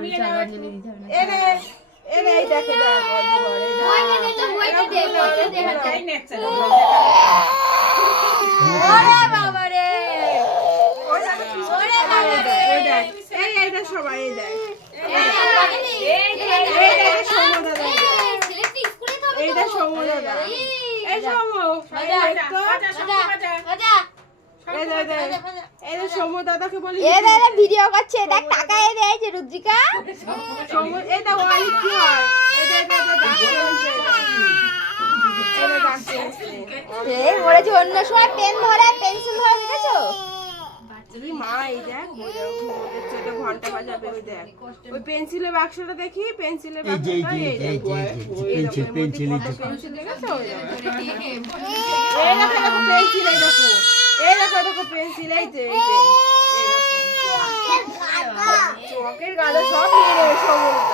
আমি চল দিতে হবে না এনে এনে এই দেখে দেখ অজগর এই দেখ। বইটা দে তো, বইটা দে, বইটা দে হাতে। তাই নেচ্ছে না ওরে বাবা রে ওই দেখ, ওরে বাবা রে এই দেখ, এই এই দেখ সবাই দেখ এই এই তো দেখ সৌম্য দাদাকে বলি এ দাদা ভিডিও করছে দেখ টাকা এ দেয় যে রুদ্রিকা সৌম্য এই দেখ ওয়ালি কি হয় এসে। এই বলেছে অন্য সময় পেন ধরে পেন্সিল ধরে দেখেছ মা এই দেখ ঘণ্টা বাজাবে ওই দেখ ওই পেন্সিলের বাক্সটা দেখি পেন্সিলের বাক্সটা এই যে, পেন্সিল, এর পেন্সিল, দেখেছ এই দেখো পেন্সিল দেখো এই যে। চোখের গালে সব নিয়ে নেবে সমুদ্র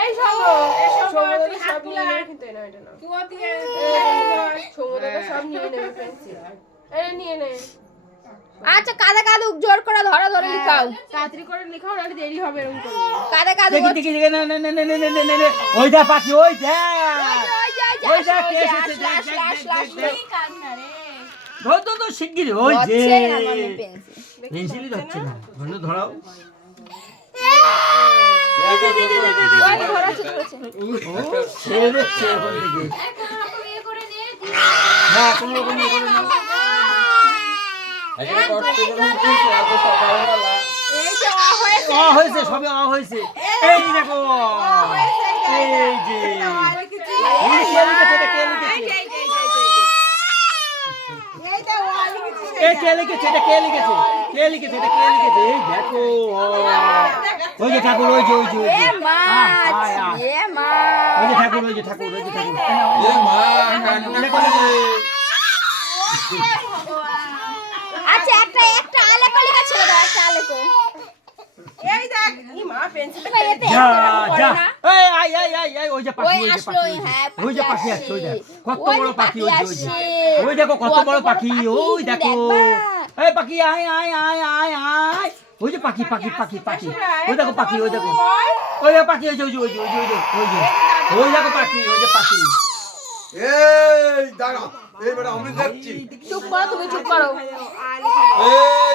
এই সব এই সব সমুদ্র সব হাত নিয়ে। নেবে কিন্তু এটা এটা না। সমুদ্র সব নিয়ে নেবে পেন্সিল। এটা নিয়ে নে। আচ্ছা কাদা কাদুক জোর করে ধরো ধরে লিখাও। তাড়াতাড়ি করে লেখাও নাহলে দেরি হবে এরকম করে। কাদা কাদু দেখি দেখি দেখি না না না না না না না, না, না। ওই দেখ পাখি ওই দেখ। ওই দেখ কে এসেছে দেখ দেখ দেখ দেখ ধর ধর শিগগিরি ওই যে পেন্সিলই ধরছে না ধরো ধরাও ইয়ে হ্যাঁ কোনো রকম ইয়ে করে নাও হয়েছে সবে হয়েছে এই দেখো এই যে আর কিছু এই কে লিখেছে এটা কে লিখেছে এই যে ও আর কিছু এই কে লিখেছে? এটা কে লিখেছে? কে লিখেছে? এটা কে লিখেছে? এই দেখো। ও। ওই যে ঠাকুর ওই যে ওই যে ওই যে। আয়, আয়, আয়। এ মা। ওই যে ঠাকুর ওই যে ঠাকুর ওই যে ঠাকুর। এ মা কান্না করে আচ্ছা একটা একটা আলেকো লেখা দাও একটা আলেকো। মা পেন্সিল যা যা। এই আই আই আই আই ওই যে পাখি ওই যে পাখি ওই যে- হ্যাঁ, পাখি আসছে। কত বড় পাখি ওই যে দেখো কত বড় পাখি ওই দেখো। এই পাখি আয় আয় আয় আয় আয়। ওই যে পাখি পাখি পাখি পাখি ওই দেখো পাখি ওই দেখো। ওই দেখো পাখি ওই ওই যে ওই যে ওই যে ওই যে ওই যে। ওই দেখো পাখি ওই যে পাখি। এই দাঁড়া এই বেটা আমি দেখছি। চুপ করো তুমি চুপ করো। এই।